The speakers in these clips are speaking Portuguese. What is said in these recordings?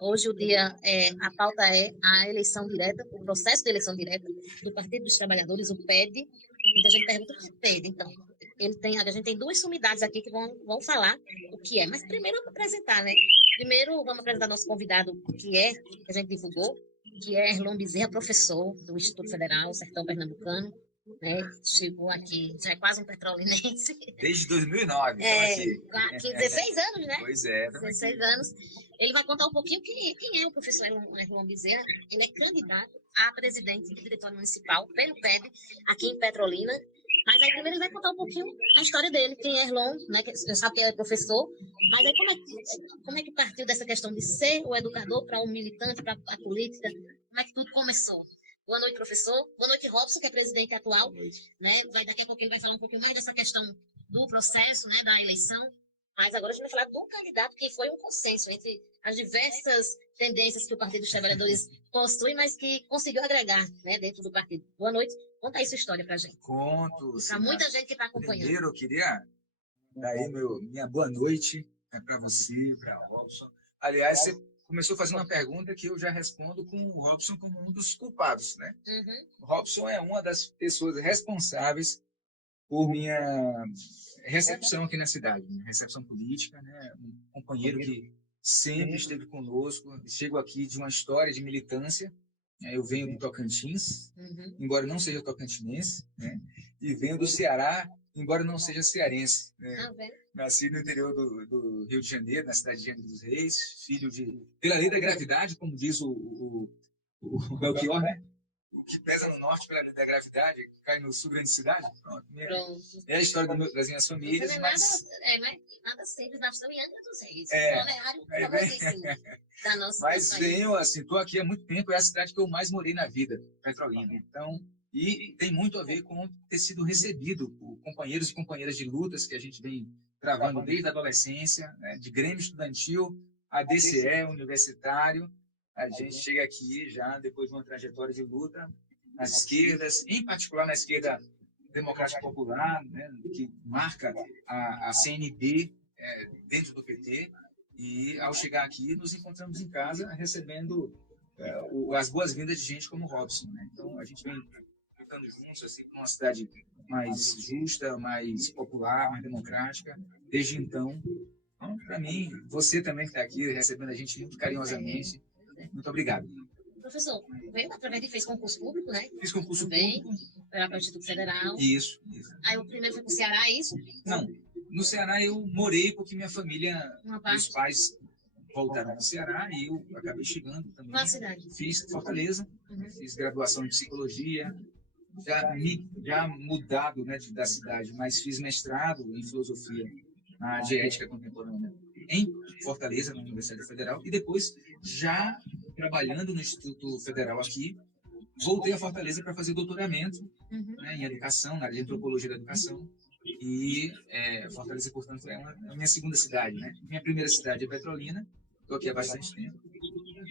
Hoje a pauta é a eleição direta, o processo de eleição direta do Partido dos Trabalhadores, o PED. Muita gente pergunta o que é PED, então. A gente tem duas sumidades aqui que vão falar o que é. Mas primeiro vamos apresentar, né? Primeiro vamos apresentar nosso convidado, que a gente divulgou, que é Erlon Bezerra, professor do Instituto Federal Sertão Pernambucano. Né? Chegou aqui, já é quase um petrolinense. Desde 2009, aqui 16 anos, né? Pois é. 16 anos. Ele vai contar um pouquinho quem é o professor Erlon Bezerra. Ele é candidato a presidente do Diretório Municipal pelo PED, aqui em Petrolina. Mas aí primeiro ele vai contar um pouquinho a história dele, quem é Erlon, né? Eu sabe que ele é professor, mas aí como é que partiu dessa questão de ser o educador para o militante, para a política? Como é que tudo começou? Boa noite, professor. Boa noite, Robson, que é presidente atual. Né? Daqui a pouco ele vai falar um pouquinho mais dessa questão do processo, né, da eleição. Mas agora a gente vai falar de um candidato que foi um consenso entre as diversas tendências que o Partido dos Trabalhadores possui, mas que conseguiu agregar, né, dentro do partido. Boa noite. Conta aí sua história pra gente. Conto. Para muita gente que está acompanhando. Primeiro, eu queria dar aí minha boa noite para você, para o Robson. Aliás, você começou fazendo uma pergunta que eu já respondo com o Robson como um dos culpados, né? Uhum. O Robson é uma das pessoas responsáveis por minha recepção aqui na cidade, minha recepção política, né? Um companheiro que sempre esteve conosco. Chego aqui de uma história de militância. Eu venho do Tocantins, embora não seja tocantinense, né? E venho do Ceará, embora não seja cearense. Né? Nasci no interior do Rio de Janeiro, na cidade de Angra dos Reis, filho pela lei da gravidade, como diz o Belchior, né? O que pesa no norte pela lei da gravidade, cai no sul, grande cidade. Pronto. É a história das minhas famílias, mas... Nada simples, nasceu em Angra dos Reis. Balneário famosíssimo da nossa Mas venho, assim, estou aqui há muito tempo, é a cidade que eu mais morei na vida, Petrolina. Então, e tem muito a ver com ter sido recebido por companheiros e companheiras de lutas que a gente vem travando desde a adolescência, né, de Grêmio Estudantil a DCE, universitário. A gente chega aqui já depois de uma trajetória de luta nas esquerdas, em particular na esquerda democrática popular, né, que marca a CNB dentro do PT. E ao chegar aqui, nos encontramos em casa recebendo as boas-vindas de gente como o Robson. Né? Então a gente vem lutando juntos, assim, com uma cidade mais justa, mais popular, mais democrática. Desde então, para mim, você também que está aqui recebendo a gente muito carinhosamente. Muito obrigado. Professor, veio através de fez concurso público, né? Fiz concurso público. público. Para o Instituto Federal. Isso. Aí o primeiro foi para o Ceará, é isso? Não. No Ceará eu morei porque minha família, meus pais voltaram para o Ceará e eu acabei chegando também. Qual cidade? Fiz Fortaleza, fiz graduação em psicologia, já mudado, né, da cidade, mas fiz mestrado em filosofia na ética contemporânea em Fortaleza, na Universidade Federal, e depois, já trabalhando no Instituto Federal aqui, voltei a Fortaleza para fazer doutoramento né, em educação, na área de antropologia da educação, e Fortaleza, portanto, é a minha segunda cidade. Né? Minha primeira cidade é Petrolina, estou aqui há bastante tempo,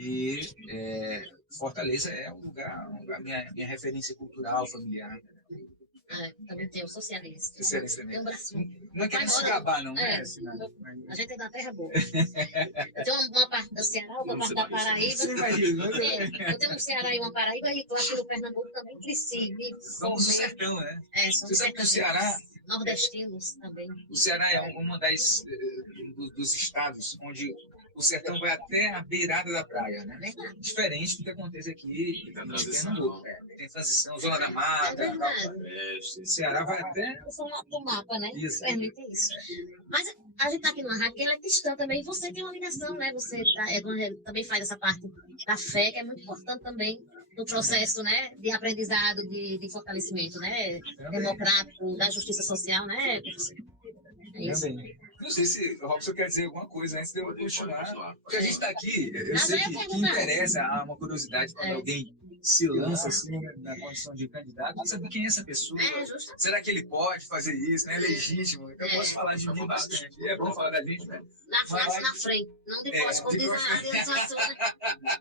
e Fortaleza é minha referência cultural, familiar. Também tem o socialista. Tem um bracinho. Não é querendo se gabar, não. A gente é da terra boa. Eu tenho uma parte do Ceará, outra parte da Paraíba. Eu tenho um Ceará e uma Paraíba, e lá pelo Pernambuco também cresci. Somos do sertão, né? Somos Você sabe que o Ceará... Nordestinos também. O Ceará é uma dos estados onde o sertão vai até a beirada da praia, né? Diferente do que acontece aqui em Pernambuco. Tem transição, Zona da Mata, o Ceará vai até... Eu sou um mapa do mapa, né? Isso. Permite isso. Mas a gente está aqui numa rádio que ela é cristã também. Você tem uma ligação, né? Você também faz essa parte da fé, que é muito importante também no processo, né, de aprendizado, de fortalecimento, né? Democrático, da justiça social, né, professor? É isso. Também. Não sei se o Robson quer dizer alguma coisa antes de eu continuar. Porque a gente está aqui, eu sei que interessa, há uma curiosidade quando alguém se lança assim na condição de candidato, saber quem é essa pessoa. Será que ele pode fazer isso? Né? É legítimo. Então eu posso falar de mim bastante. É bom falar da gente, né? Na frente, não depois, como diz a sua.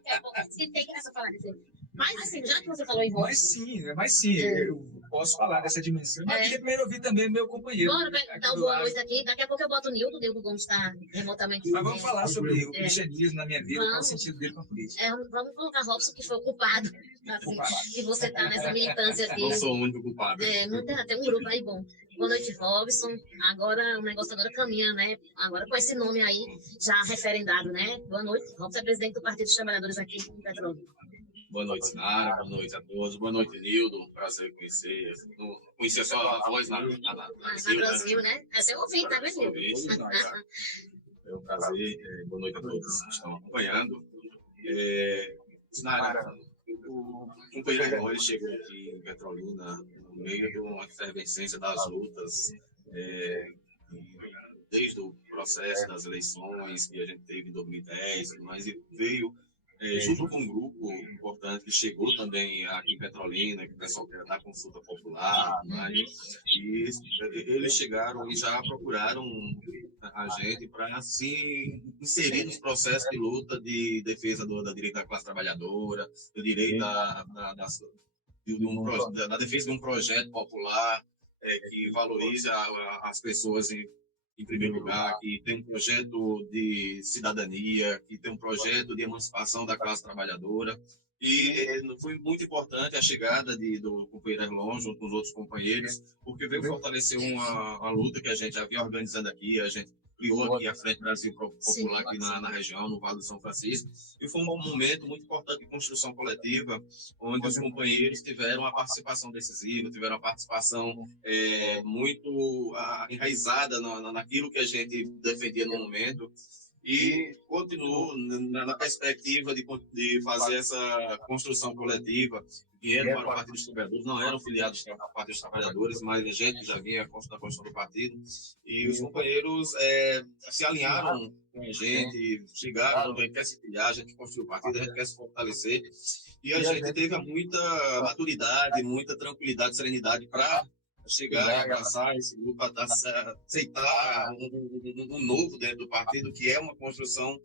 É bom, se tem graça falar de frente. Mas assim, já que você falou em Robson... Mas sim. posso falar dessa dimensão, mas queria primeiro ouvir também meu companheiro. Bora dar uma boa noite aqui. Daqui a pouco eu boto o Nildo Gomes está remotamente. Mas vamos falar sobre o cristianismo na minha vida, qual o sentido dele com a política. Vamos colocar Robson, que foi o culpado. Assim, que você está nessa militância aqui. Não sou o único culpado. Tem um grupo aí bom. Boa noite, Robson. Agora, o negócio agora caminha, né? Agora com esse nome aí, já referendado, né? Boa noite. Robson é presidente do Partido dos Trabalhadores aqui em Petrolina. Boa noite, Sinara. Boa noite a todos. Boa noite, Nildo. Prazer conhecer. Conhecer só a voz na Brasil, né? É seu ouvinte, tá vendo, Nildo? É um prazer. Boa noite a todos que estão acompanhando. Sinara, o companheiro Eloy chegou aqui em Petrolina no meio de uma efervescência das lutas, desde o processo das eleições que a gente teve em 2010, mas veio junto com um grupo importante que chegou também aqui em Petrolina, que o pessoal quer dar consulta popular, e eles chegaram e já procuraram a gente para se inserir nos processos de luta de defesa da direito da classe trabalhadora, do direito da defesa de um projeto popular que valorize as pessoas em primeiro lugar, que tem um projeto de cidadania, que tem um projeto de emancipação da classe trabalhadora. E foi muito importante a chegada do companheiro Erlon, junto com os outros companheiros, porque veio fortalecer uma luta que a gente já vinha organizando aqui, a gente criou aqui a Frente Brasil Popular aqui na região, no Vale do São Francisco, e foi um momento muito importante de construção coletiva, onde os companheiros tiveram uma participação decisiva, tiveram uma participação muito enraizada naquilo que a gente defendia no momento, e continuo na perspectiva de fazer essa construção coletiva. Vieram para o Partido dos Trabalhadores, não eram filiados ao Partido dos Trabalhadores, mas a gente já vinha na construção do partido, e os companheiros se alinharam com a gente, chegaram, a gente quer se filiar, a gente construiu o partido, a gente quer se fortalecer, e a gente teve muita maturidade, muita tranquilidade, serenidade para chegar e abraçar esse grupo, aceitar um novo dentro do partido, que é uma construção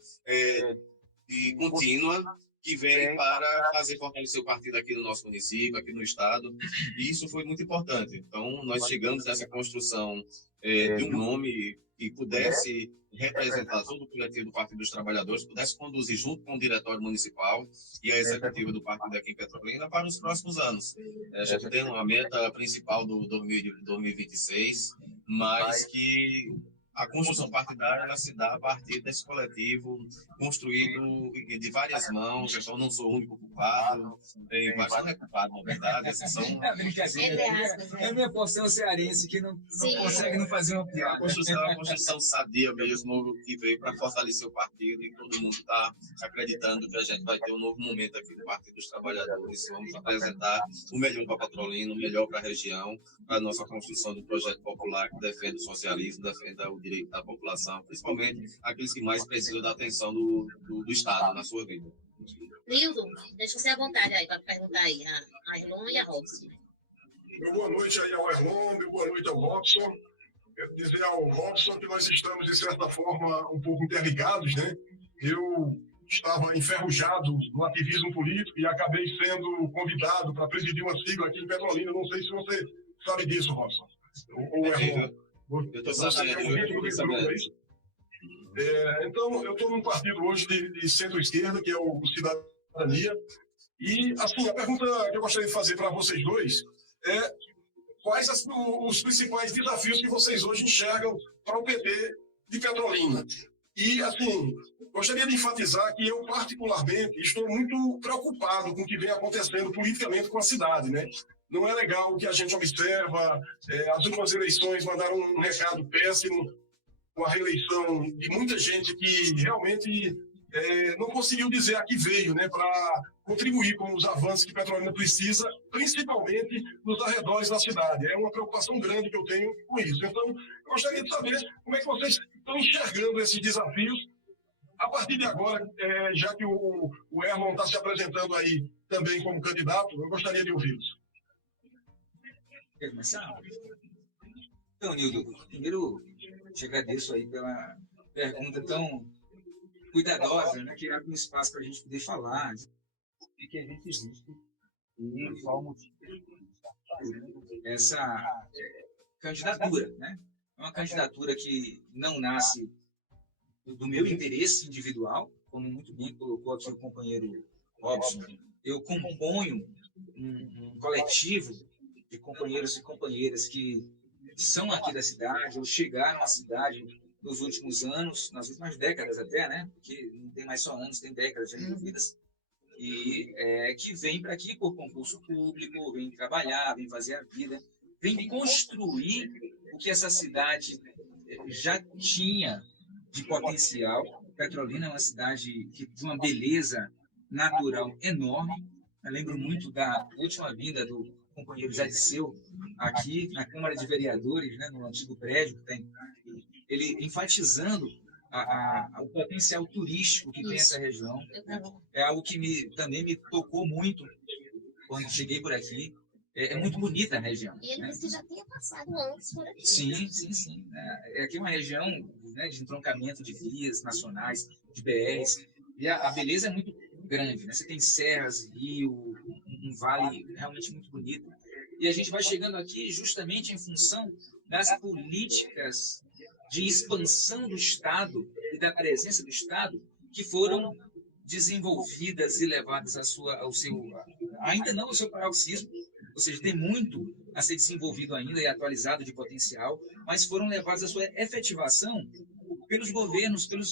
contínua, que vem para fazer fortalecer o partido aqui no nosso município, aqui no estado, e isso foi muito importante. Então, nós chegamos nessa construção de um nome que pudesse representar todo o coletivo do Partido dos Trabalhadores, pudesse conduzir junto com o diretório municipal e a executiva do partido aqui em Petrolina para os próximos anos. A gente tem uma meta principal do 2026, mas que a construção partidária ela se dá a partir desse coletivo construído de várias mãos. Eu não sou o único culpado, tem vários, não é culpado, na verdade. Esses são... É a minha porção cearense que não consegue não fazer uma piada. Uma construção sadia mesmo, que veio para fortalecer o partido, e todo mundo está acreditando que a gente vai ter um novo momento aqui no Partido dos Trabalhadores. Vamos apresentar o melhor para Petrolina, o melhor para a região, para a nossa construção do projeto popular que defende o socialismo, defende o direito da população, principalmente aqueles que mais precisam da atenção do Estado na sua vida. Nildo, deixa você à vontade aí para perguntar aí a Erlon e a Robson. Boa noite aí ao Erlon, boa noite ao Robson. Quero dizer ao Robson que nós estamos, de certa forma, um pouco interligados, né? Eu estava enferrujado no ativismo político e acabei sendo convidado para presidir uma sigla aqui em Petrolina. Não sei se você sabe disso, Robson. Ou Erlon. Eu estou sabendo. Então, eu estou num partido hoje de centro-esquerda, que é o Cidadania. E, assim, a pergunta que eu gostaria de fazer para vocês dois é quais os principais desafios que vocês hoje enxergam para o PT de Petrolina. E, assim, gostaria de enfatizar que eu, particularmente, estou muito preocupado com o que vem acontecendo politicamente com a cidade, né? Não é legal o que a gente observa. As últimas eleições mandaram um recado péssimo com a reeleição de muita gente que realmente não conseguiu dizer a que veio, né, para contribuir com os avanços que Petrolina precisa, principalmente nos arredores da cidade. É uma preocupação grande que eu tenho com isso. Então, eu gostaria de saber como é que vocês estão enxergando esses desafios a partir de agora, já que o Erlon está se apresentando aí também como candidato. Eu gostaria de ouvi-los. Quer começar? Então, Nildo, primeiro te agradeço aí pela pergunta tão cuidadosa, né, que abre um espaço para a gente poder falar de que a gente existe e qual o motivo. essa candidatura, né? É uma candidatura que não nasce do meu interesse individual, como muito bem colocou aqui o companheiro Robson. Eu componho um coletivo de companheiros e companheiras que são aqui da cidade, ou chegaram à cidade nos últimos anos, nas últimas décadas até, né? Porque não tem mais só anos, tem décadas já envolvidas, e que vem para aqui por concurso público, vem trabalhar, vem fazer a vida, vem construir o que essa cidade já tinha de potencial. Petrolina é uma cidade de uma beleza natural enorme. Eu lembro muito da última vinda do companheiro Jadiceu aqui na Câmara de Vereadores, né, no antigo prédio, que tem, ele enfatizando o potencial turístico que tem essa região. É algo que também me tocou muito quando cheguei por aqui. É muito bonita a região. E ele disse que já tinha passado antes por aqui. Sim, sim, sim. Aqui é uma região, né, de entroncamento de vias nacionais, de BRs, e a beleza é muito grande, né? Você tem serras, rio, um vale realmente muito bonito. E a gente vai chegando aqui justamente em função das políticas de expansão do Estado e da presença do Estado que foram desenvolvidas e levadas ao seu, ainda não ao seu paroxismo, ou seja, tem muito a ser desenvolvido ainda e atualizado de potencial, mas foram levados à sua efetivação pelos governos, pelo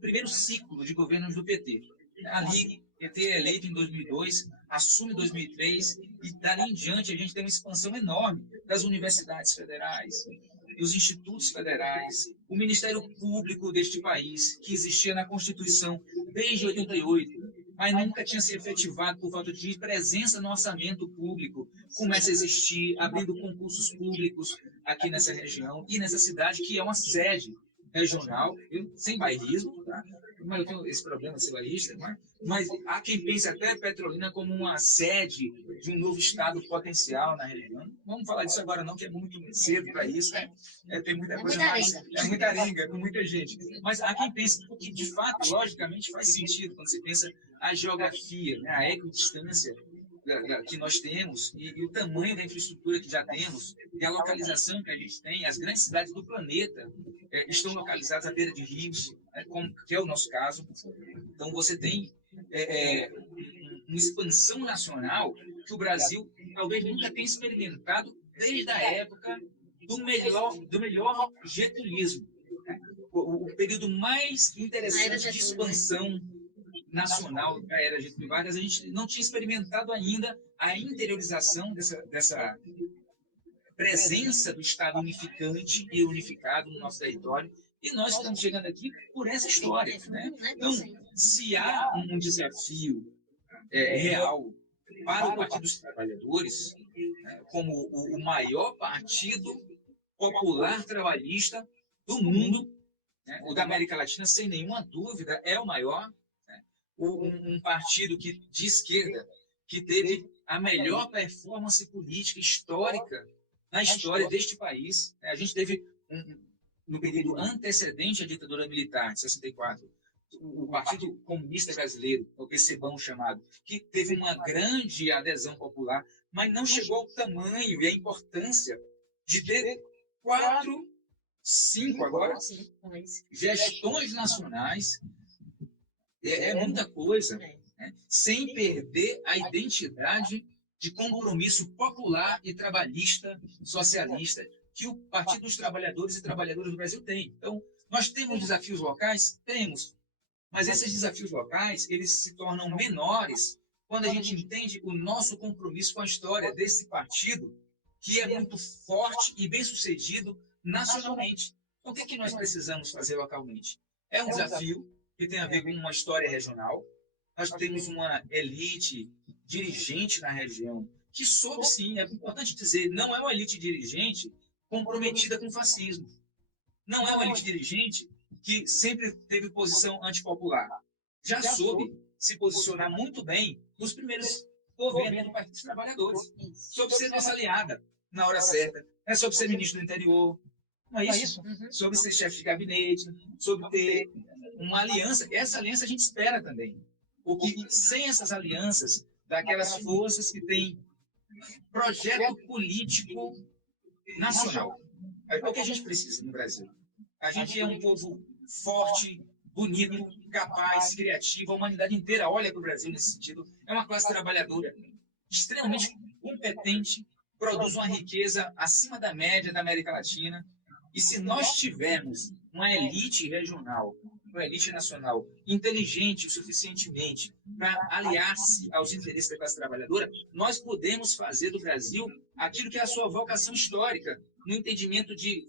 primeiro ciclo de governos do PT. Ali, o PT é eleito em 2002, assume em 2003, e dali em diante a gente tem uma expansão enorme das universidades federais, dos institutos federais, o Ministério Público deste país, que existia na Constituição desde 88, mas nunca tinha se efetivado por falta de presença no orçamento público, começa a existir, abrindo concursos públicos aqui nessa região e nessa cidade, que é uma sede regional, sem bairrismo, tá? Mas eu tenho esse problema de ser bairrista, mas há quem pense até Petrolina como uma sede de um novo estado potencial na região. Vamos falar disso agora não, que é muito cedo para isso, né? Tem muita coisa mais, é muita arenga, com muita gente. Mas há quem pense, porque de fato, logicamente, faz sentido quando você pensa a geografia, né? A equidistância que nós temos e o tamanho da infraestrutura que já temos e a localização que a gente tem. As grandes cidades do planeta estão localizadas à beira de rios, que é o nosso caso. Então, você tem uma expansão nacional que o Brasil talvez nunca tenha experimentado desde a época do melhor getulismo, né? O período mais interessante de expansão nacional da era Getúlio Vargas. A gente não tinha experimentado ainda a interiorização dessa presença do Estado unificante e unificado no nosso território, e nós estamos chegando aqui por essa história, né? Então, se há um desafio real para o Partido dos Trabalhadores, como o maior partido popular trabalhista do mundo, né? O da América Latina, sem nenhuma dúvida, é o maior, um partido de esquerda que teve a melhor performance política histórica na história deste país. A gente teve, no período antecedente à ditadura militar, de 64, o Partido Comunista Brasileiro, o PCBão chamado, que teve uma grande adesão popular, mas não chegou ao tamanho e à importância de ter 4, 5 agora, gestões nacionais. É muita coisa, né? Sem perder a identidade de compromisso popular e trabalhista, socialista, que o Partido dos Trabalhadores e Trabalhadoras do Brasil tem. Então, nós temos desafios locais? Temos. Mas esses desafios locais, eles se tornam menores quando a gente entende o nosso compromisso com a história desse partido, que é muito forte e bem-sucedido nacionalmente. Então, o que nós precisamos fazer localmente? É um desafio que tem a ver com uma história regional. Nós temos uma elite dirigente na região que soube, sim, é importante dizer, não é uma elite dirigente comprometida com o fascismo. Não é uma elite dirigente que sempre teve posição antipopular. Já soube se posicionar muito bem nos primeiros governos do Partido dos Trabalhadores. Soube ser nossa aliada na hora certa. É sobre ser ministro do interior. Não é isso? Sobre ser chefe de gabinete, sobre ter uma aliança. Essa aliança a gente espera também. Porque sem essas alianças, daquelas forças que têm Projeto político nacional. É o que a gente precisa no Brasil. A gente é um povo forte, bonito, capaz, criativo. A humanidade inteira olha para o Brasil nesse sentido. É uma classe trabalhadora extremamente competente, produz uma riqueza acima da média da América Latina. E se nós tivermos uma elite regional, uma elite nacional inteligente o suficientemente para aliar-se aos interesses da classe trabalhadora, nós podemos fazer do Brasil aquilo que é a sua vocação histórica, no entendimento de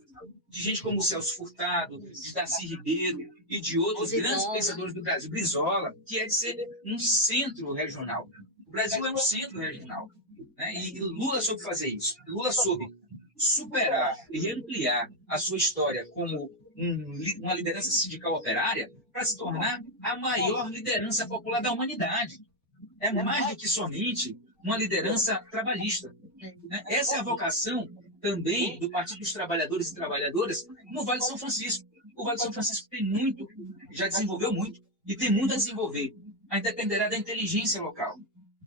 gente como o Celso Furtado, de Darcy Ribeiro e de outros grandes pensadores do Brasil, Brizola, que é de ser um centro regional. O Brasil é um centro regional, né? E Lula soube fazer isso. Lula soube superar e ampliar a sua história como uma liderança sindical operária para se tornar a maior liderança popular da humanidade. É mais do que somente uma liderança trabalhista, né? Essa é a vocação também do Partido dos Trabalhadores e Trabalhadoras no Vale de São Francisco. O Vale de São Francisco tem muito, já desenvolveu muito, e tem muito a desenvolver. Ainda dependerá da inteligência local,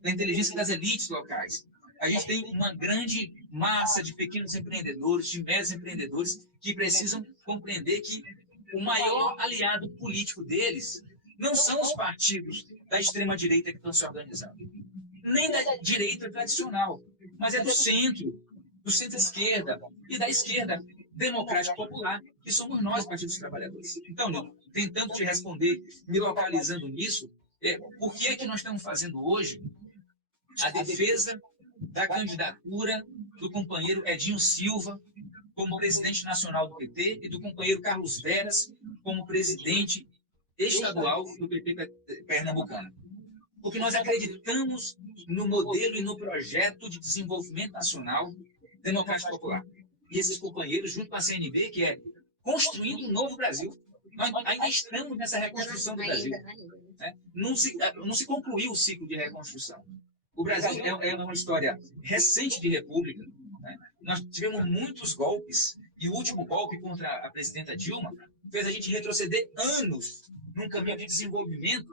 da inteligência das elites locais. A gente tem uma grande massa de pequenos empreendedores, de médios empreendedores, que precisam compreender que o maior aliado político deles não são os partidos da extrema-direita que estão se organizando, nem da direita tradicional, mas é do centro-esquerda e da esquerda democrática popular, que somos nós, Partido dos Trabalhadores. Então, Nilton, tentando te responder, me localizando nisso, por que é que nós estamos fazendo hoje a defesa da candidatura do companheiro Edinho Silva como presidente nacional do PT e do companheiro Carlos Veras como presidente estadual do PT pernambucano? Porque nós acreditamos no modelo e no projeto de desenvolvimento nacional democrático popular. E esses companheiros, junto com a CNB, que é construindo um novo Brasil, nós ainda estamos nessa reconstrução do Brasil. Né? Não se concluiu o ciclo de reconstrução. O Brasil é uma história recente de república. Né? Nós tivemos muitos golpes, e o último golpe contra a presidenta Dilma fez a gente retroceder anos num caminho de desenvolvimento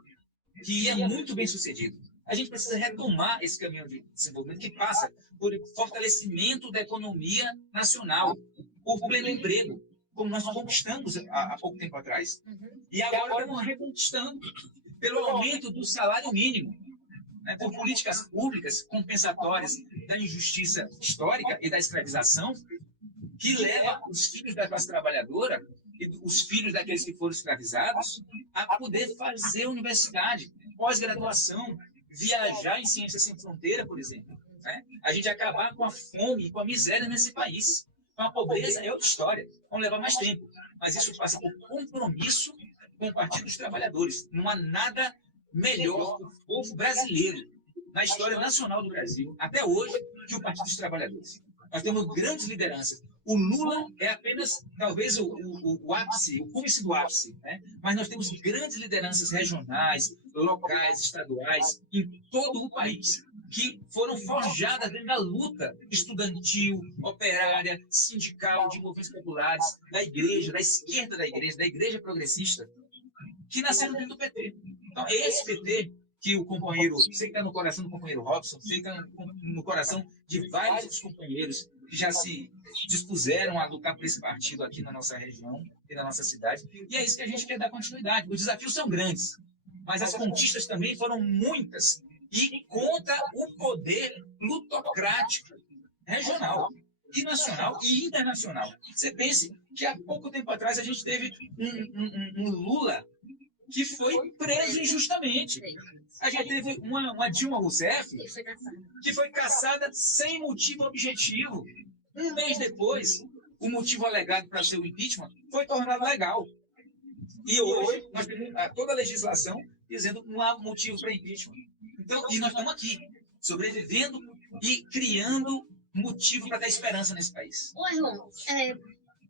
que ia muito bem sucedido. A gente precisa retomar esse caminho de desenvolvimento que passa por fortalecimento da economia nacional, por pleno emprego, como nós conquistamos há pouco tempo atrás. E agora estamos reconquistando pelo aumento do salário mínimo, né, por políticas públicas compensatórias da injustiça histórica e da escravização, que leva os filhos da classe trabalhadora e os filhos daqueles que foram escravizados a poder fazer universidade, pós-graduação, viajar em ciência sem fronteira, por exemplo. Né? A gente acabar com a fome e com a miséria nesse país. Então, a pobreza é outra história. Vão levar mais tempo. Mas isso passa por compromisso com o Partido dos Trabalhadores. Não há nada melhor para o povo brasileiro, na história nacional do Brasil, até hoje, que o Partido dos Trabalhadores. Nós temos grandes lideranças. O Lula é apenas, talvez, o ápice, o cúmice do ápice, né? Mas nós temos grandes lideranças regionais, locais, estaduais, em todo o país, que foram forjadas dentro da luta estudantil, operária, sindical, de movimentos populares, da igreja, da esquerda da igreja progressista, que nasceram dentro do PT. Então, é esse PT que o companheiro, sei que está no coração do companheiro Robson, sei que está no coração de vários outros companheiros que já se dispuseram a lutar por esse partido aqui na nossa região e na nossa cidade. E é isso que a gente quer dar continuidade. Os desafios são grandes, mas as conquistas também foram muitas e contra o poder plutocrático regional, e nacional e internacional. Você pense que há pouco tempo atrás a gente teve um Lula que foi preso injustamente. A gente teve uma Dilma Rousseff que foi caçada sem motivo objetivo. Um mês depois, o motivo alegado para seu impeachment foi tornado legal. E hoje, nós temos toda a legislação dizendo que não há motivo para impeachment. Então, e nós estamos aqui, sobrevivendo e criando motivo para dar esperança nesse país. Ô, Erlon,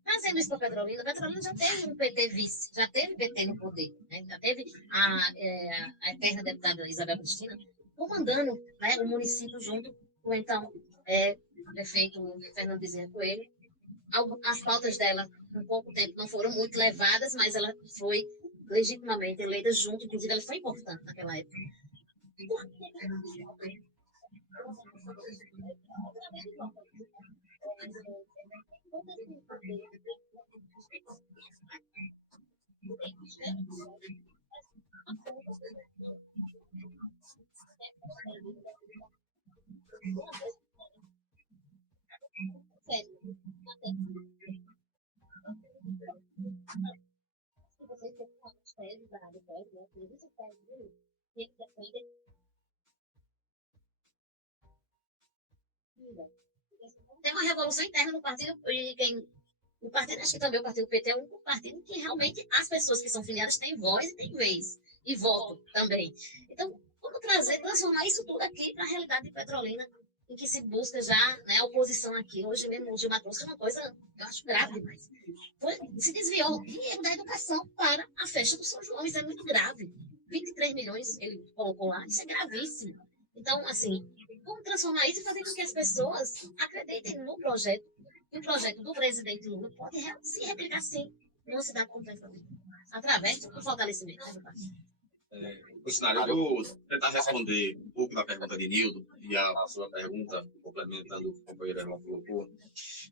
fazendo isso para Petrolina já teve um PT vice, já teve PT no poder, né? Já teve a eterna deputada Isabel Cristina comandando, né, o município junto com, então, o prefeito Fernando Bezerra Coelho. As pautas dela, em pouco tempo, não foram muito levadas, mas ela foi legitimamente eleita junto, inclusive ela foi importante naquela época. Tem uma revolução interna no partido, e o partido, acho que também o partido PT é um partido que realmente as pessoas que são filiadas têm voz e têm vez, e voto também. Então, vamos transformar isso tudo aqui para a realidade de Petrolina, em que se busca já, né, a oposição aqui. Hoje mesmo o Gilmar trouxe uma coisa, eu acho grave demais. Se desviou dinheiro da educação para a festa do São João, isso é muito grave. 23 milhões ele colocou lá, isso é gravíssimo. Então, assim, vamos transformar isso e fazer com que as pessoas acreditem no projeto. E o projeto do presidente Lula pode se replicar, sim, numa cidade completamente, através do fortalecimento. Cenário, eu vou tentar responder um pouco da pergunta de Nildo e a sua pergunta, complementando o que o companheiro Herman colocou,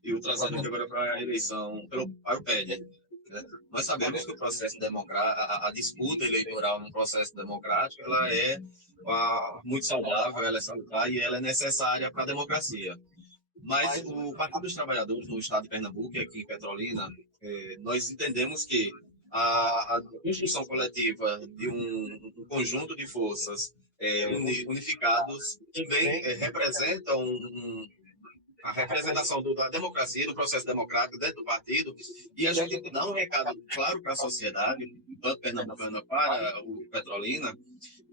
e o trazendo aqui agora para a eleição, para o PED. Nós sabemos que o processo democrático, a disputa eleitoral no processo democrático, ela é muito saudável, ela é salutar e ela é necessária para a democracia. Mas o Partido dos Trabalhadores no estado de Pernambuco e aqui em Petrolina, nós entendemos que a construção coletiva de um conjunto de forças unificados também representam a representação da democracia, do processo democrático dentro do partido, e a gente dá um recado claro para a sociedade, tanto pernambucana para o Petrolina,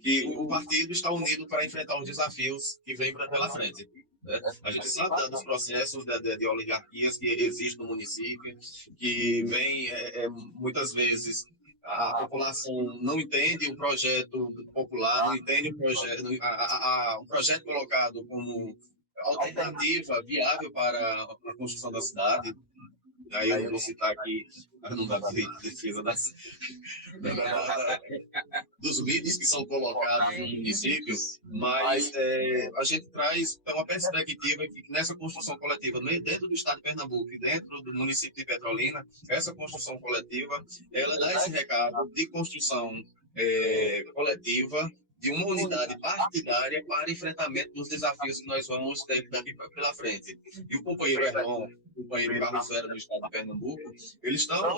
que o partido está unido para enfrentar os desafios que vêm pela frente. A gente sabe dos processos de oligarquias que existem no município, que vem muitas vezes a população não entende o projeto popular, não entende o projeto colocado como alternativa viável para a construção da cidade. Aí eu vou citar aqui, não dá direito de defesa dos vídeos que são colocados no município, mas a gente traz uma perspectiva que nessa construção coletiva, dentro do estado de Pernambuco e dentro do município de Petrolina, essa construção coletiva, ela dá esse recado de construção coletiva, de uma unidade partidária para enfrentamento dos desafios que nós vamos ter daqui pela frente. E o companheiro Herman, o companheiro Carlos Vera do estado de Pernambuco, eles estão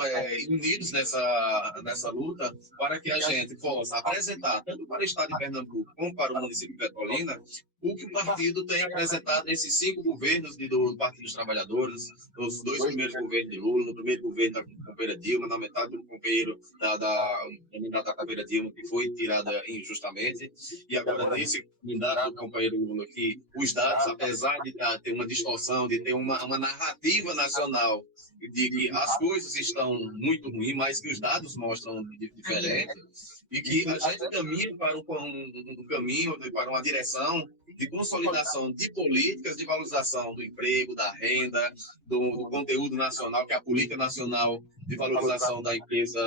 unidos nessa luta para que a gente possa apresentar, tanto para o estado de Pernambuco como para o município de Petrolina, o que o partido tem apresentado nesses 5 governos do Partido dos Trabalhadores, nos 2 primeiros governos de Lula, no primeiro governo da companheira Dilma, na metade do companheiro da companheira Dilma, que foi tirada injustamente, e agora nesse mandato do companheiro Lula, que os dados, apesar de ter uma distorção, de ter uma narrativa nacional de que as coisas estão muito ruins, mas que os dados mostram diferente, e que a gente caminha para um caminho, para uma direção de consolidação de políticas de valorização do emprego, da renda, do conteúdo nacional, que é a política nacional de valorização da empresa,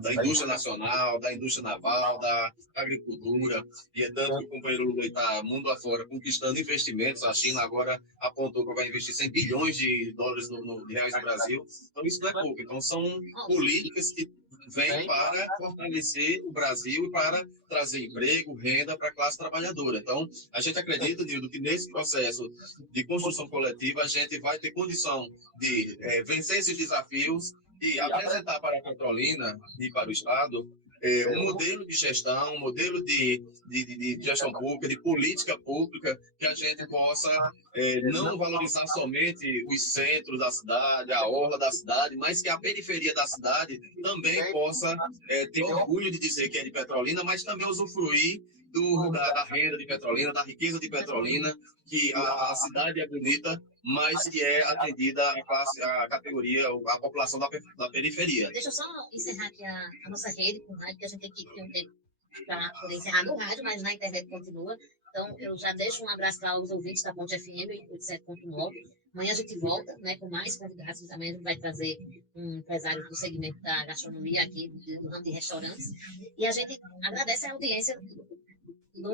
da indústria nacional, da indústria naval, da agricultura, e é tanto que o companheiro Lula está mundo afora conquistando investimentos. A China agora apontou que vai investir 100 bilhões de dólares de reais no Brasil, então isso não é pouco. Então são políticas que vêm para fortalecer o Brasil e para trazer emprego, renda para a classe trabalhadora. Então a gente acredita, Nildo, que nesse processo de construção coletiva a gente vai ter condição de vencer esses desafios e apresentar para a Petrolina e para o Estado um modelo de gestão, um modelo de gestão pública, de política pública, que a gente possa não valorizar somente os centros da cidade, a orla da cidade, mas que a periferia da cidade também possa ter orgulho de dizer que é de Petrolina, mas também usufruir da renda de Petrolina, da riqueza de Petrolina, que a cidade é bonita, mas que é atendida a categoria, a população da periferia. Deixa eu só encerrar aqui a nossa rede com rádio, que a gente tem que ter um tempo para poder encerrar no rádio, mas na internet continua. Então, eu já deixo um abraço para os ouvintes da Ponte FM 87.9. Amanhã a gente volta, né, com mais convidados. Também a gente vai trazer um empresário do segmento da gastronomia aqui, do ramo de restaurantes. E a gente agradece a audiência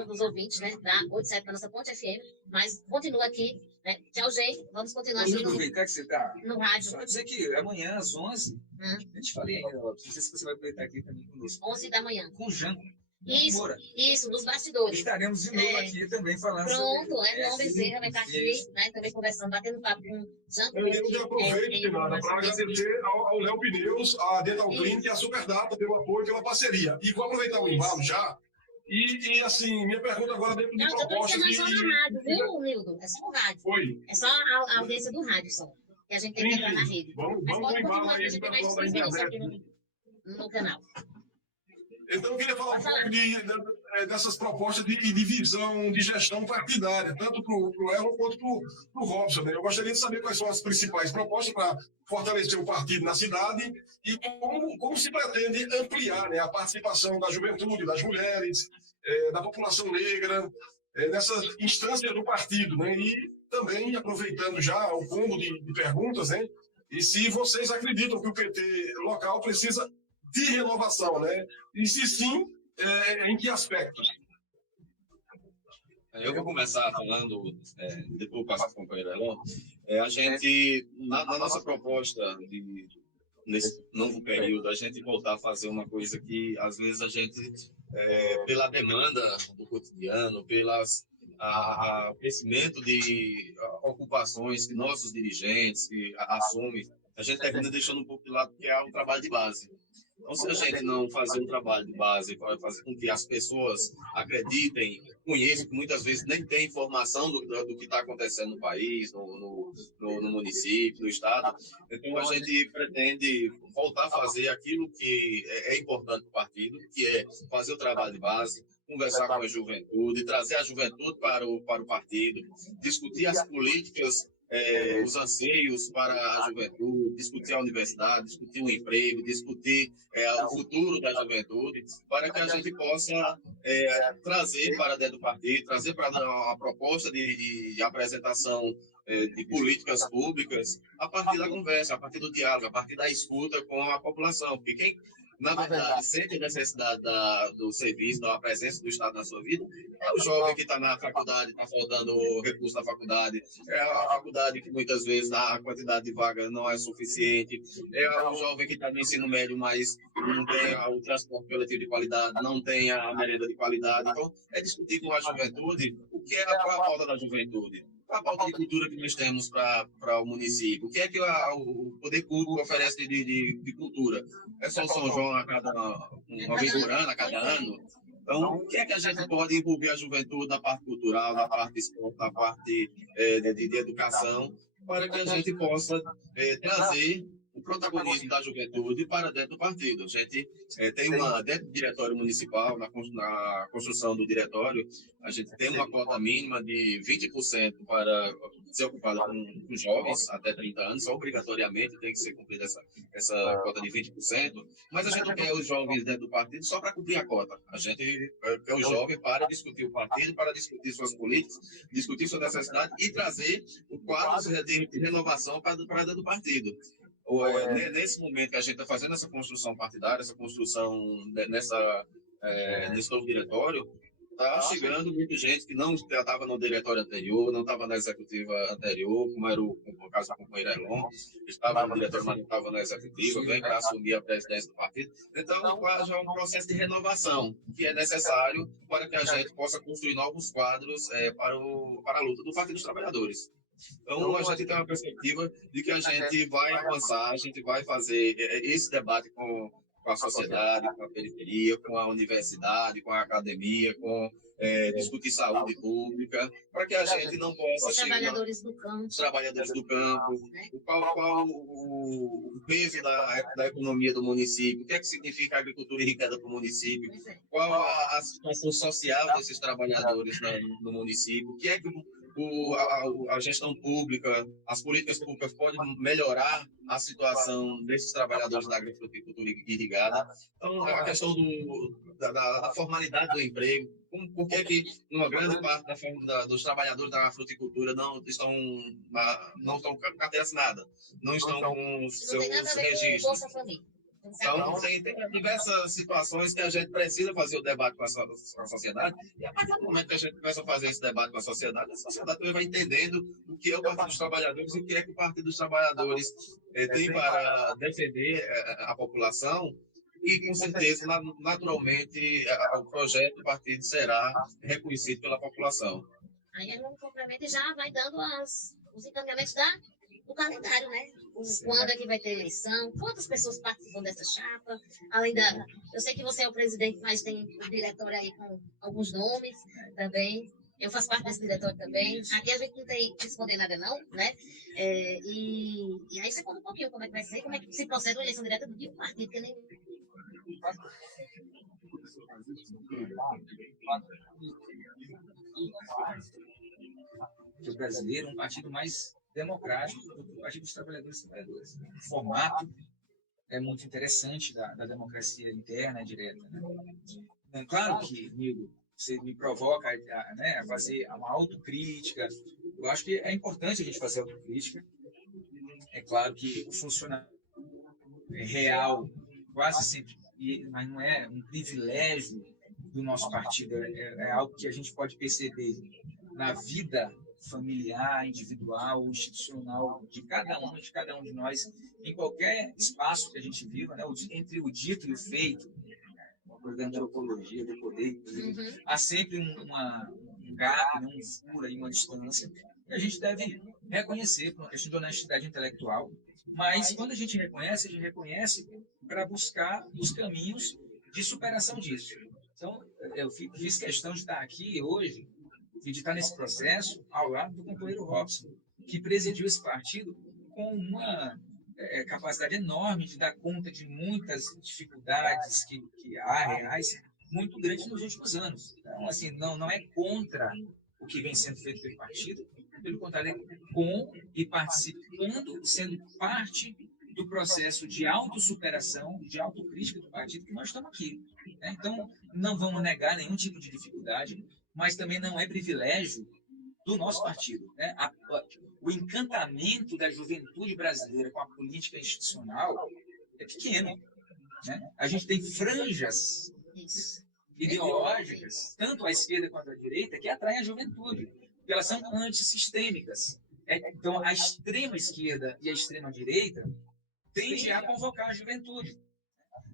dos ouvintes, né, da 87 da nossa Ponte FM, mas continua aqui, né? Tchau, gente. Vamos continuar aqui aproveitar que você está no rádio. Só dizer que amanhã às 11, a gente falei ainda, não sei se você vai aproveitar aqui também conosco. 11 da manhã. Com Jango. Isso, Moura. isso, nos bastidores. Estaremos de novo aqui também falando Pronto, sobre João Bezerra vai estar aqui, né, também conversando, batendo papo com Jean Eu Claude, aproveito, tem Renata, para agradecer ao Léo Pneus, à Dental Clínica e à Superdata pelo apoio, pela parceria. E vou aproveitar o embalo já. E assim, minha pergunta agora dentro de Não, eu tô propostas dizendo só na rádio, viu, Nildo? É só no rádio. Oi. É só a audiência do rádio só. Que a gente tem que entrar na rede. Vamos Mas pro pode embalo continuar, que aí a do gente tem mais pessoal da 3 minutos aqui internet. no canal. Então, eu queria falar um pouco dessas propostas de divisão de gestão partidária, tanto para o Erlon quanto para o Robson. Né? Eu gostaria de saber quais são as principais propostas para fortalecer o partido na cidade e como se pretende ampliar, né, a participação da juventude, das mulheres, da população negra, nessas instâncias do partido. Né? E também, aproveitando já o combo de perguntas, né? E se vocês acreditam que o PT local precisa de renovação, né? E se sim, em que aspectos? Eu vou começar falando, depois passar para o companheiro Elon. A gente, na nossa proposta nesse novo período, a gente voltar a fazer uma coisa que, às vezes, a gente, pela demanda do cotidiano, pelas o crescimento de ocupações que nossos dirigentes assumem, a gente termina deixando um pouco de lado, que é o trabalho de base. Então, se a gente não fazer um trabalho de base para fazer com que as pessoas acreditem, conheçam, que muitas vezes nem tem informação do que está acontecendo no país, no município, no estado, então a gente pretende voltar a fazer aquilo que é importante para o partido, que é fazer o trabalho de base, conversar com a juventude, trazer a juventude para o partido, discutir as políticas, os anseios para a juventude, discutir a universidade, discutir o emprego, discutir o futuro da juventude, para que a gente possa trazer para dentro do partido, trazer para a proposta de apresentação de políticas públicas a partir da conversa, a partir do diálogo, a partir da escuta com a população. Porque quem, na verdade, sente a necessidade do serviço, da presença do Estado na sua vida, é o jovem que está na faculdade, está faltando recurso na faculdade, é a faculdade que muitas vezes a quantidade de vaga não é suficiente, é o jovem que está no ensino médio, mas não tem o transporte coletivo de qualidade, não tem a merenda de qualidade. Então, é discutir com a juventude o que é a pauta da juventude. A pauta de cultura que nós temos para o município? O que é que o poder público oferece de cultura? É só o São João uma vez por ano, a cada ano? Então, o que é que a gente pode envolver a juventude na parte cultural, na parte de esporte, na parte de educação, para que a gente possa trazer o protagonismo da juventude para dentro do partido. A gente tem dentro do diretório municipal, na construção do diretório, a gente tem uma cota mínima de 20% para ser ocupada com jovens até 30 anos, obrigatoriamente tem que ser cumprida essa cota de 20%, mas a gente não quer os jovens dentro do partido só para cumprir a cota. A gente quer o jovem para discutir o partido, para discutir suas políticas, discutir sua necessidade e trazer o quadro de renovação para dentro do partido. Nesse momento que a gente está fazendo essa construção partidária, essa construção nesse novo diretório, está chegando muita gente que não estava no diretório anterior, não estava na executiva anterior, como era o caso do companheiro Elon, estava no diretório, mas não estava na executiva, vem para assumir a presidência do partido. Então, já é um processo de renovação que é necessário para que a gente possa construir novos quadros para a luta do Partido dos Trabalhadores. Então, a gente tem uma perspectiva de que a gente vai avançar, a gente vai fazer esse debate com a sociedade, com a periferia, com a universidade, com a academia, com discutir saúde pública, para que a gente não possa Os trabalhadores do campo. Os trabalhadores do campo, qual o peso da economia do município, o que é que significa a agricultura irrigada para o município, qual a situação social desses trabalhadores no município, o que é que a gestão pública, as políticas públicas podem melhorar a situação desses trabalhadores da agricultura irrigada. Então, a questão da formalidade do emprego, por que uma grande parte dos trabalhadores da fruticultura não estão com carteira assinada, não estão com seus registros. Então, tem diversas situações que a gente precisa fazer o debate com a sociedade, e a partir do momento que a gente começa a fazer esse debate com a sociedade também vai entendendo o que é o Partido dos Trabalhadores e o que é que o Partido dos Trabalhadores tem para defender a população E, com certeza, naturalmente, o projeto do partido será reconhecido pela população. Aí é um complemento e já vai dando os encaminhamentos do calendário, né? Quando é que vai ter eleição, quantas pessoas participam dessa chapa, além da... Eu sei que você é o presidente, mas tem um diretório aí com alguns nomes também. Eu faço parte desse diretório também. Aqui a gente não tem que esconder nada não, né? E aí você conta um pouquinho como é que vai ser, como é que se procede uma eleição direta do tipo partido, que nem... O brasileiro é um partido mais democrático do que o Partido dos Trabalhadores e Trabalhadoras. O formato é muito interessante da democracia interna e direta. Né? É claro que, Nilo, você me provoca a fazer uma autocrítica. Eu acho que é importante a gente fazer autocrítica. É claro que o funcionamento é real, quase sempre, mas não é um privilégio do nosso partido, é algo que a gente pode perceber na vida familiar, individual, institucional de cada um de nós, em qualquer espaço que a gente viva, né? Entre o dito e o feito, uma coisa da antropologia, do poder, inclusive, há sempre um gap, um furo e uma distância que a gente deve reconhecer por uma questão de honestidade intelectual, mas quando a gente reconhece para buscar os caminhos de superação disso. Então, eu fiz questão de estar aqui hoje e de estar nesse processo ao lado do companheiro Robson, que presidiu esse partido com uma capacidade enorme de dar conta de muitas dificuldades que há reais muito grandes nos últimos anos. Então, assim, não é contra o que vem sendo feito pelo partido, pelo contrário, é com e participando, sendo parte do processo de autossuperação, de autocrítica do partido que nós estamos aqui. Né? Então, não vamos negar nenhum tipo de dificuldade, mas também não é privilégio do nosso partido. Né? O encantamento da juventude brasileira com a política institucional é pequeno. Né? A gente tem franjas ideológicas, tanto à esquerda quanto à direita, que atraem a juventude, porque elas são antissistêmicas. Então, a extrema esquerda e a extrema direita tendem a convocar a juventude.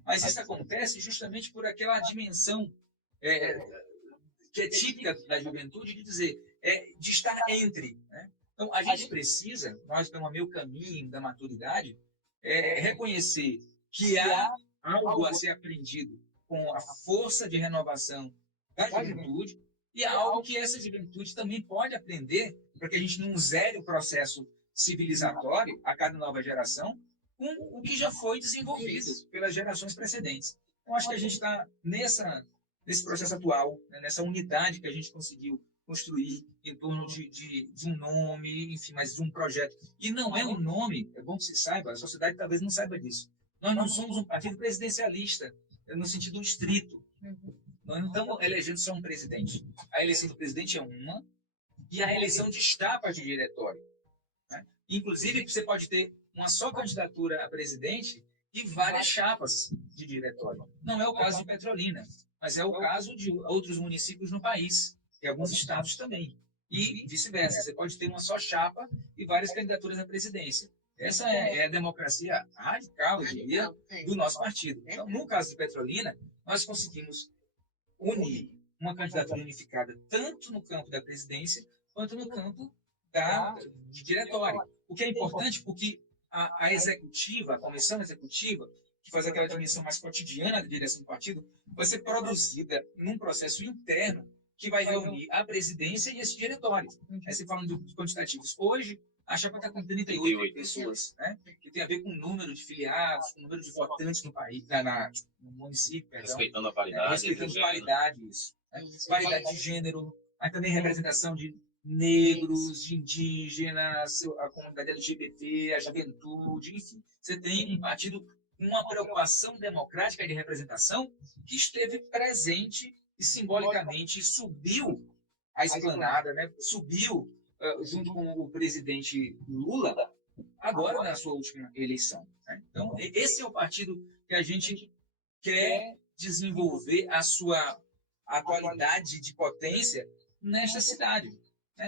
Mas isso acontece justamente por aquela dimensão que é típica da juventude de dizer, de estar entre. Né? Então, a gente precisa, nós estamos a meio caminho da maturidade, reconhecer que há algo a ser aprendido com a força de renovação da juventude e há algo que essa juventude também pode aprender para que a gente não zere o processo civilizatório a cada nova geração com o que já foi desenvolvido pelas gerações precedentes. Então, acho que a gente está nesse processo atual, né, nessa unidade que a gente conseguiu construir em torno de um nome, enfim, mas de um projeto. E não é um nome, é bom que se saiba, a sociedade talvez não saiba disso. Nós não somos um partido presidencialista, no sentido estrito. Nós não estamos elegendo só um presidente. A eleição do presidente é uma, e a eleição de chapas de diretório. Né? Inclusive, você pode ter uma só candidatura a presidente e várias chapas de diretório. Não é o caso de Petrolina, mas é o caso de outros municípios no país, e alguns estados também. E vice-versa, você pode ter uma só chapa e várias candidaturas à presidência. Essa é a democracia radical, eu diria, do nosso partido. Então, no caso de Petrolina, nós conseguimos unir uma candidatura unificada tanto no campo da presidência quanto no campo de diretório. O que é importante porque a executiva, a comissão executiva, que faz aquela dimensão mais cotidiana da direção do partido, vai ser produzida num processo interno que vai reunir a presidência e esse diretório. Aí você fala de quantitativos. Hoje, a chapa está com 38 pessoas, né? Que tem a ver com o número de filiados, com o número de votantes no país, no município. Respeitando a paridade. Respeitando paridade, isso. Né? Paridade de gênero, mas também representação de negros, de indígenas, a comunidade LGBT, a juventude, enfim. Você tem um partido com uma preocupação democrática de representação que esteve presente e simbolicamente subiu a esplanada, né? Subiu junto com o presidente Lula, agora na sua última eleição. Né? Então, esse é o partido que a gente quer desenvolver a sua atualidade de potência nesta cidade.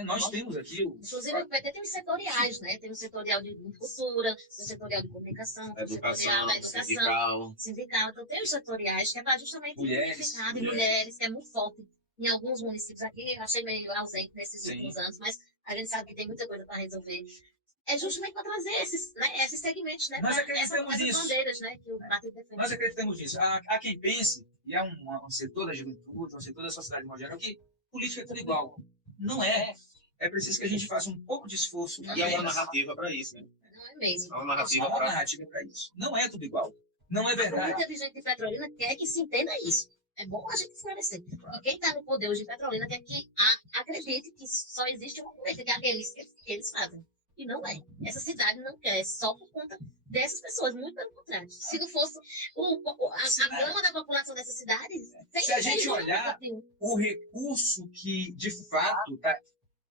Nós temos aqui Inclusive, o PT tem os setoriais, né? Tem o setorial de cultura, o setorial de comunicação, o setorial da educação, sindical. Então, tem os setoriais que é para justamente unificar de mulheres, que é muito forte em alguns municípios aqui. Eu achei meio ausente nesses últimos anos, mas a gente sabe que tem muita coisa para resolver. É justamente para trazer esses segmentos, né? Essas bandeiras, né? Que o partido defende. Nós acreditamos nisso. Há quem pense, e há um setor da juventude, um setor da sociedade moderna, que política é tudo igual. Não é. É preciso que a gente faça um pouco de esforço. E há uma narrativa para isso, né? Não é mesmo. Há uma narrativa para isso. Não é tudo igual. Não é verdade. Muita gente de Petrolina quer que se entenda isso. É bom a gente esclarecer. E quem está no poder hoje de Petrolina quer que acredite que só existe uma coisa, que é aqueles que eles fazem. E não é. Essa cidade não quer, só por conta dessas pessoas, muito pelo contrário. Se não fosse a gama da população dessa cidade, se a gente olhar o recurso que, de fato, está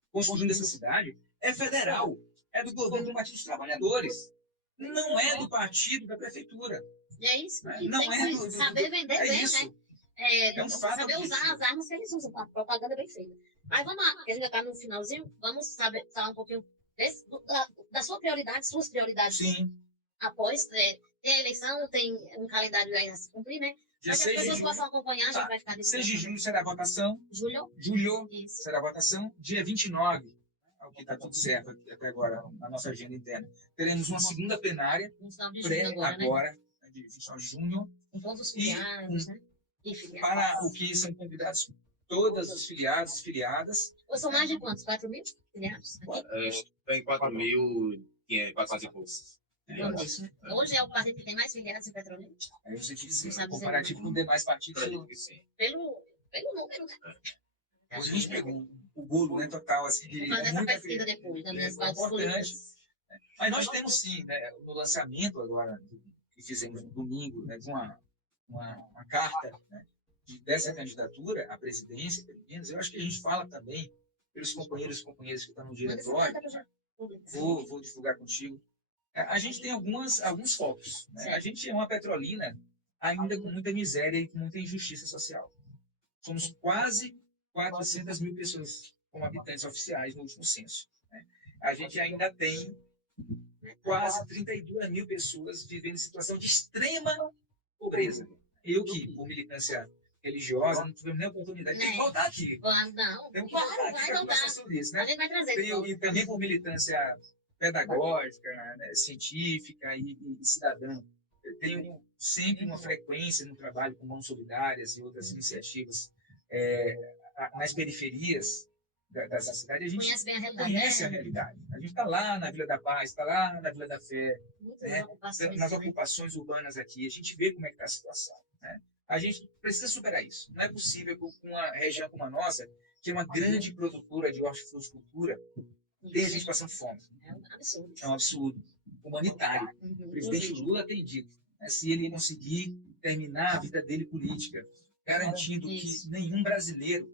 construindo essa cidade, é federal, é do governo do Partido dos Trabalhadores, não é do partido da prefeitura. E é isso. Não tem que saber vender bem, isso. né? Fato saber usar as armas que eles usam, a propaganda bem feita. Mas vamos lá, porque a gente já está no finalzinho, vamos falar um pouquinho da sua prioridade, suas prioridades. Sim. Após tem a eleição, tem um calendário aí a se cumprir, né? Para que as pessoas possam acompanhar, a gente vai ficar 6 de junho será a votação. Julho Isso. será a votação. Dia 29, ao que está tudo certo aqui, até agora, na nossa agenda interna. Teremos uma segunda plenária, agora, né? De 29 de junho. Com todos os filiados, né? Para o que são convidados todas os filiados e filiadas. São mais de quantos? 4 mil filiados? Tem 4.400 e poucos. Hoje é o partido que tem mais filiados em Petrolina? Aí você diz, comparativo com demais partidos. Pelo número, né? Hoje a gente pegou o bolo, né, total, assim, de Vou fazer essa pesquisa depois, das minhas pautas políticas. Mas nós temos sim, né, no lançamento agora, que fizemos no domingo, né, de uma carta, né, dessa candidatura à presidência, pelo menos, eu acho que a gente fala também pelos companheiros e companheiras que estão no diretório, vou divulgar contigo. A gente tem alguns focos. Né? A gente é uma Petrolina ainda com muita miséria e com muita injustiça social. Somos quase 400 mil pessoas como habitantes oficiais no último censo. Né? A gente ainda tem quase 32 mil pessoas vivendo em situação de extrema pobreza. Eu que, por militância religiosa, não tivemos nem oportunidade de voltar aqui. Não, temos que voltar aqui para conversar sobre isso. Né? A gente vai trazer. E também por militância pedagógica, né, científica e cidadã. Eu tenho sempre uma frequência no trabalho com mãos solidárias e outras iniciativas nas periferias dessa cidade. A gente conhece a realidade. A gente está lá na Vila da Paz, está lá na Vila da Fé, né, nas ocupações urbanas aqui. A gente vê como é que está a situação. Né? A gente precisa superar isso. Não é possível com uma região como a nossa, que é uma grande produtora de hortifruticultura, ter a gente passando fome. É um absurdo. Humanitário. O presidente Lula tem dito, né, se ele conseguir terminar a vida dele política, garantindo que nenhum brasileiro,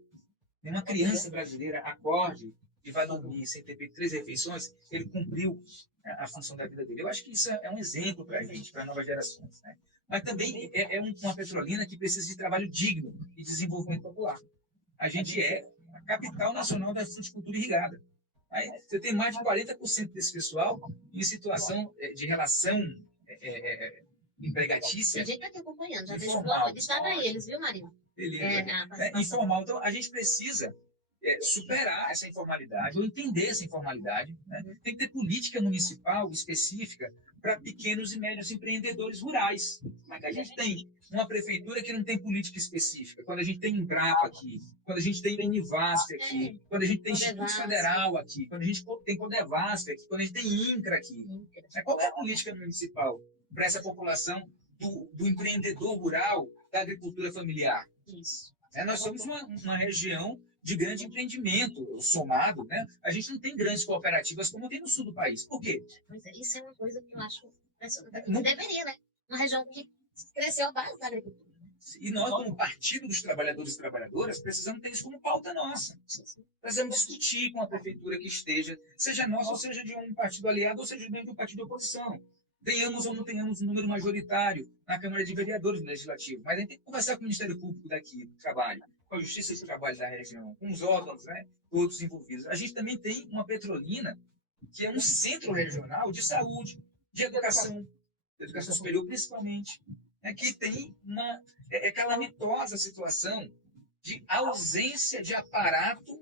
nenhuma criança brasileira acorde e vai dormir sem ter feito 3 refeições, ele cumpriu a função da vida dele. Eu acho que isso é um exemplo para a gente, para novas gerações. Né? Mas também é uma Petrolina que precisa de trabalho digno e desenvolvimento popular. A gente é a capital nacional da fruticultura irrigada. Aí você tem mais de 40% desse pessoal em situação de relação empregatícia. A gente está aqui acompanhando, já informal. destaca eles, viu, Marinho? Informal. Então, a gente precisa superar essa informalidade, ou entender essa informalidade. Né? Tem que ter política municipal específica para pequenos e médios empreendedores rurais. Mas a gente tem uma prefeitura que não tem política específica. Quando a gente tem Embrapa aqui, quando a gente tem Univasf aqui, quando a gente tem Instituto Federal aqui, quando a gente tem Codevasf aqui, quando a gente tem INCRA aqui. Qual é a política municipal para essa população do empreendedor rural, da agricultura familiar? Isso. Nós somos uma região de grande empreendimento somado, né? A gente não tem grandes cooperativas como tem no sul do país. Por quê? Pois é, isso é uma coisa que eu acho impressionante. Deveria, né? Uma região que cresceu a base da agricultura. E nós, como Partido dos Trabalhadores e Trabalhadoras, precisamos ter isso como pauta nossa. Precisamos discutir com a prefeitura que esteja, seja nossa, ou seja de um partido aliado, ou seja de um partido de oposição. Tenhamos ou não tenhamos um número majoritário na Câmara de Vereadores do Legislativo. Mas a gente tem que conversar com o Ministério Público daqui, do Trabalho. com a Justiça do Trabalho da região, com os órgãos, né, todos envolvidos. A gente também tem uma Petrolina, que é um centro regional de saúde, de educação superior principalmente, né, que tem uma calamitosa situação de ausência de aparato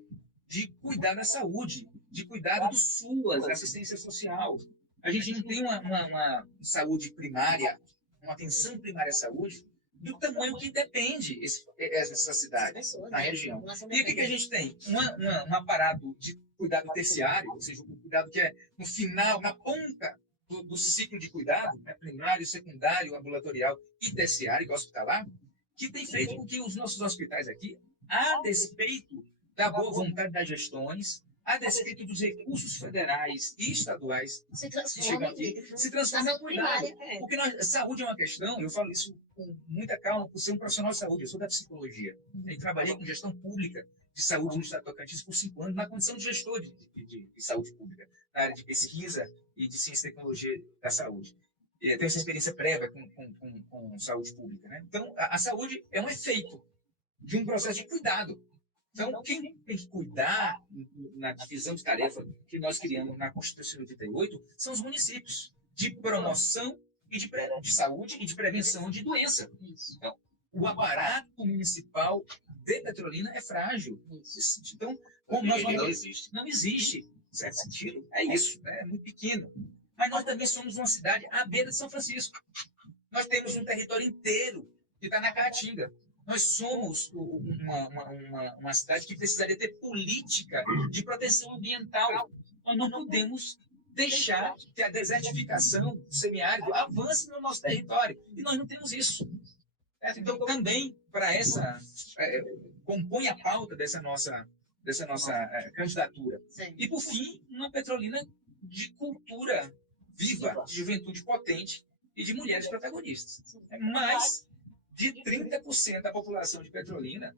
de cuidar da saúde, de cuidado do SUAS, da assistência social. A gente não tem uma saúde primária, uma atenção primária à saúde, do tamanho que depende essa cidade, na região. E o que a gente tem? Um aparato de cuidado terciário, ou seja, um cuidado que é no final, na ponta do ciclo de cuidado, né, primário, secundário, ambulatorial e terciário, hospitalar, que tem feito com que os nossos hospitais aqui, a despeito da boa vontade das gestões, a despeito dos recursos federais e estaduais que chegam aqui, se transformam em cuidado. Porque saúde é uma questão, eu falo isso com muita calma, por ser um profissional de saúde, eu sou da psicologia. Eu trabalhei com gestão pública de saúde no estado do Tocantins por 5 anos, na condição de gestor de saúde pública, na área de pesquisa e de ciência e tecnologia da saúde. E tenho essa experiência prévia com saúde pública. Né? Então, a saúde é um efeito de um processo de cuidado. Então, quem tem que cuidar na divisão de tarefa que nós criamos na Constituição de 88 são os municípios, de promoção e de saúde e de prevenção de doença. Então, o aparato municipal de Petrolina é frágil. Então, como nós não existe, em certo sentido, é isso, né? É muito pequeno. Mas nós também somos uma cidade à beira de São Francisco. Nós temos um território inteiro que está na Caatinga. Nós somos uma cidade que precisaria ter política de proteção ambiental. Nós não podemos deixar que a desertificação do semiárido avance no nosso território. E nós não temos isso. Então, também, para compõe a pauta dessa nossa candidatura. Sim. E, por fim, uma Petrolina de cultura viva, de juventude potente e de mulheres protagonistas. Mais de 30% da população de Petrolina,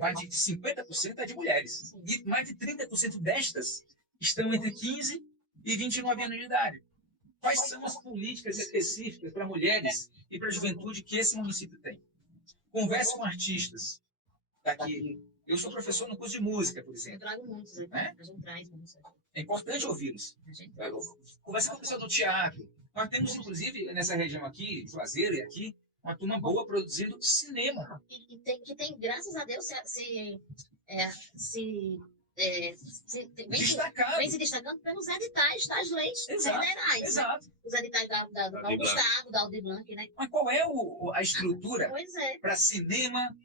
mais de 50% é de mulheres. E mais de 30% destas estão entre 15 e 29 anos de idade. Quais são as políticas específicas para mulheres e para a juventude que esse município tem? Converse com artistas daqui. Eu sou professor no curso de música, por Eu exemplo. trago muitos aqui. Né? A gente traz muitos aqui. É importante ouvi-los. A gente Converse com o pessoal do teatro. Nós temos, inclusive, nessa região aqui, Juazeiro e aqui, uma turma boa produzindo cinema. E tem, graças a Deus, Destacado. vem se destacando pelos editais das leis Exato, federais. exato. Né? Os editais do Estado, da Aldir Blanc, né? Mas qual é a estrutura Pois é. para cinema,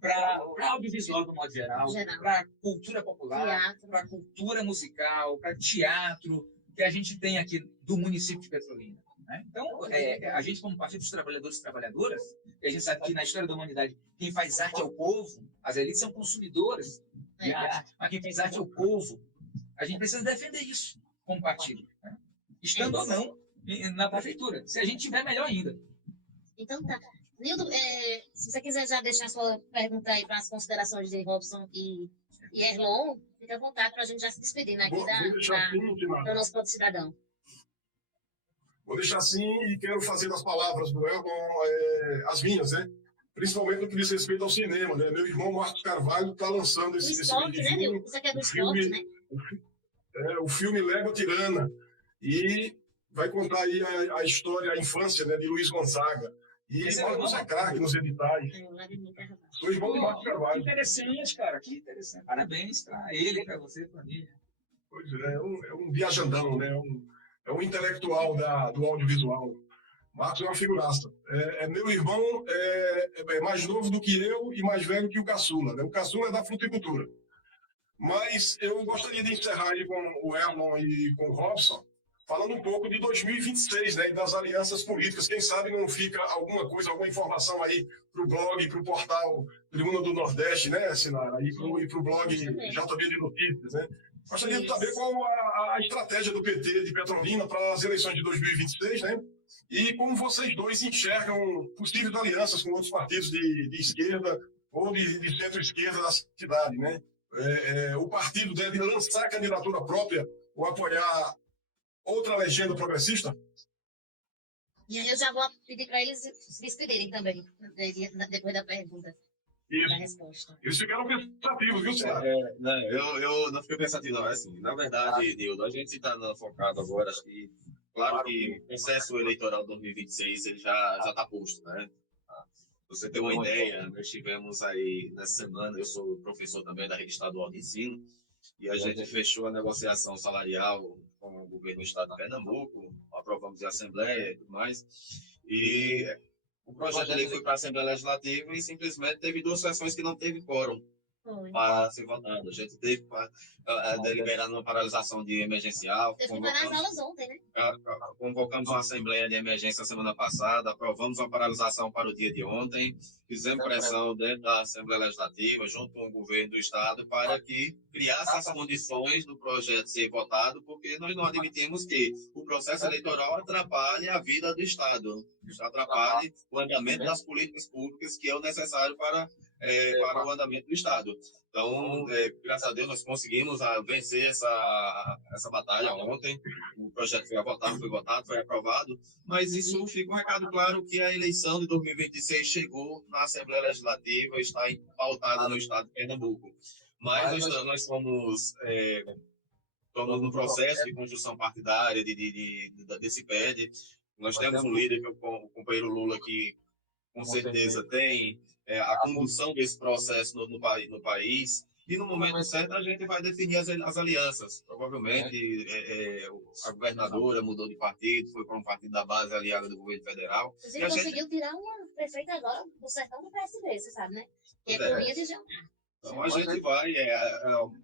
para audiovisual do modo geral, para cultura popular, para cultura musical, para teatro, que a gente tem aqui do município de Petrolina? Né? Então, a gente, como Partido dos Trabalhadores e Trabalhadoras, e a gente sabe que na história da humanidade, quem faz arte é o povo, as elites são consumidoras de arte, mas quem faz arte é o povo. A gente precisa defender isso como partido, né? Estando ou não na prefeitura. Se a gente tiver, melhor ainda. Então tá. Nildo, se você quiser já deixar sua pergunta aí para as considerações de Robson e Erlon, fica à vontade para a gente já se despedir aqui do nosso Povo Cidadão. Vou deixar assim e quero fazer das palavras do Elton as minhas, né? Principalmente no que diz respeito ao cinema, né? Meu irmão Marcos Carvalho está lançando esse esporte, né, Nildo? Você quer do esporte, né? O filme Légua Tirana. E vai contar aí a história, a infância, né, de Luiz Gonzaga. E Marcos é craque nos editais. Sou irmão de Marcos Carvalho. Que interessante, cara. Que interessante. Parabéns para ele, para você, família. Pois é um viajandão, né? É um intelectual do audiovisual. Marcos é uma figuraça. Meu irmão é mais novo do que eu e mais velho que o caçula. Né? O caçula é da fruticultura. Mas eu gostaria de encerrar aí com o Erlon e com o Robson, falando um pouco de 2026, né, e das alianças políticas. Quem sabe não fica alguma coisa, alguma informação aí para o blog, para o portal Tribuna do Nordeste, né, Sinara? E para o blog JB de Notícias, né? Gostaria de saber qual a estratégia do PT de Petrolina para as eleições de 2026, né? E como vocês dois enxergam possíveis alianças com outros partidos de esquerda ou de centro-esquerda da cidade, né? O partido deve lançar candidatura própria ou apoiar outra legenda progressista? E eu já vou pedir para eles se despedirem também, depois da pergunta. da Isso. resposta. Eles ficaram pensativos, viu, Cidade? Eu não fiquei pensativo, não. É assim, na verdade, Nildo, a gente está focado agora, acho que, claro que o processo eleitoral 2026 ele já está posto, né? Pra você ter uma ideia, nós tivemos aí, nessa semana, eu sou professor também da Rede Estadual de Ensino, e a gente fechou a negociação salarial com o governo do estado de Pernambuco, aprovamos em Assembleia e tudo mais, e o projeto de lei foi para a Assembleia Legislativa e simplesmente teve 2 sessões que não teve quórum Foi. para ser votado. A gente teve deliberando uma paralisação de emergencial, Teve que parar as aulas ontem, né? convocamos uma assembleia de emergência semana passada, aprovamos uma paralisação para o dia de ontem, fizemos pressão dentro da Assembleia Legislativa, junto com o governo do Estado, para que criasse as condições do projeto ser votado, porque nós não admitimos que o processo eleitoral atrapalhe a vida do Estado, atrapalhe o andamento das políticas públicas que é o necessário para o andamento do Estado. Então, graças a Deus, nós conseguimos vencer essa batalha ontem. O projeto foi votado, foi aprovado, mas isso fica um recado claro que a eleição de 2026 chegou na Assembleia Legislativa, está pautada no Estado de Pernambuco. Mas nós estamos no processo de construção partidária desse PED. Nós temos um líder, que é o companheiro Lula, que com certeza tem a condução desse processo no país, e no momento certo a gente vai definir as alianças. Provavelmente a governadora mudou de partido, foi para um partido da base aliada do governo federal. Inclusive, conseguiu tirar uma prefeita agora do sertão do PSB, você sabe, né? Que é Toninha de Gilmar. Então a gente vai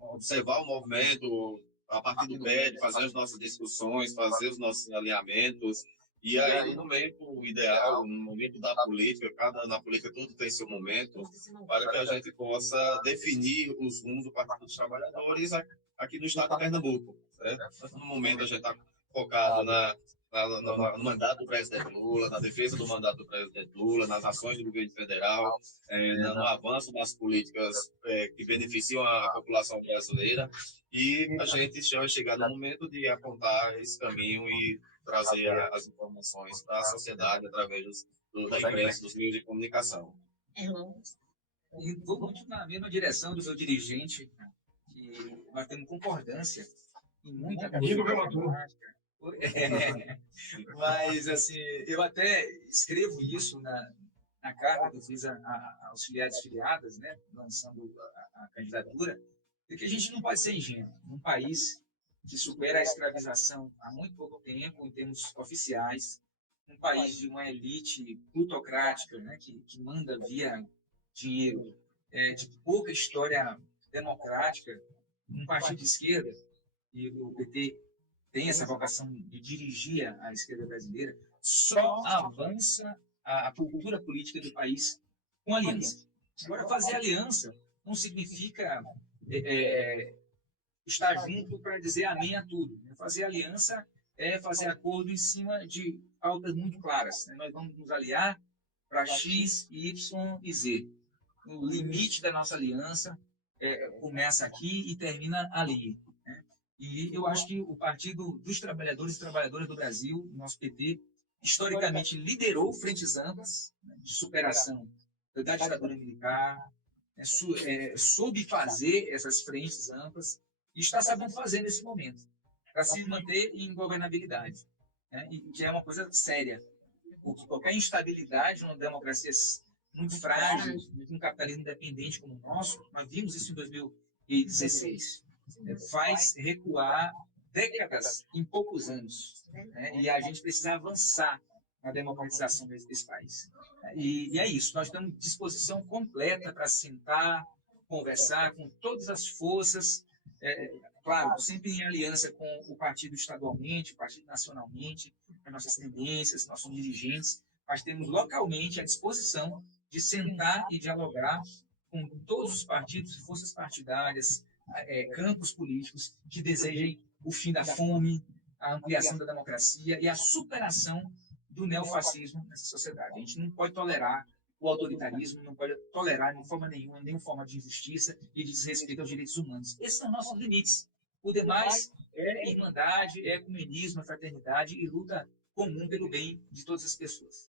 observar o movimento a partir do PED, fazer as nossas discussões, fazer os nossos alinhamentos. E aí, no momento ideal, no momento da política, na política tudo tem seu momento, para que a gente possa definir os rumos do Partido dos Trabalhadores aqui no estado de Pernambuco. Certo? No momento, a gente está focado no mandato do presidente Lula, na defesa do mandato do presidente Lula, nas ações do governo federal, no avanço das políticas que beneficiam a população brasileira. E a gente vai chegar no momento de apontar esse caminho e trazer as informações para a sociedade através da imprensa, dos meios de comunicação. E vou muito na mesma direção do seu dirigente, que nós temos concordância em muita coisa. Mas, assim, eu até escrevo isso na carta que eu fiz aos filiados e filiadas, né, lançando a candidatura, de que a gente não pode ser ingênuo. Num país que supera a escravização há muito pouco tempo, em termos oficiais, um país de uma elite plutocrática, né, que manda via dinheiro, de pouca história democrática, um partido de esquerda, e o PT tem essa vocação de dirigir a esquerda brasileira, só avança a cultura política do país com aliança. Agora, fazer aliança não significa estar junto para dizer amém a tudo. Fazer aliança é fazer acordo em cima de pautas muito claras. Nós vamos nos aliar para X, Y e Z. O limite da nossa aliança começa aqui e termina ali. E eu acho que o Partido dos Trabalhadores e Trabalhadoras do Brasil, o nosso PT, historicamente liderou frentes amplas de superação da ditadura militar, soube fazer essas frentes amplas e está sabendo fazer nesse momento, para se manter em governabilidade, e que é uma coisa séria, porque qualquer instabilidade numa democracia muito frágil, um capitalismo dependente como o nosso, nós vimos isso em 2016, faz recuar décadas em poucos anos, e a gente precisa avançar na democratização desse país. E é isso, nós temos disposição completa para sentar, conversar com todas as forças, claro, sempre em aliança com o partido estadualmente, o partido nacionalmente, as nossas tendências, nossos dirigentes, mas temos localmente a disposição de sentar e dialogar com todos os partidos e forças partidárias, campos políticos que desejem o fim da fome, a ampliação da democracia e a superação do neofascismo nessa sociedade. A gente não pode tolerar o autoritarismo, não pode tolerar de forma nenhuma, nenhuma forma de injustiça e de desrespeito aos direitos humanos. Esses são nossos limites. O demais é irmandade, é ecumenismo, é fraternidade e luta comum pelo bem de todas as pessoas.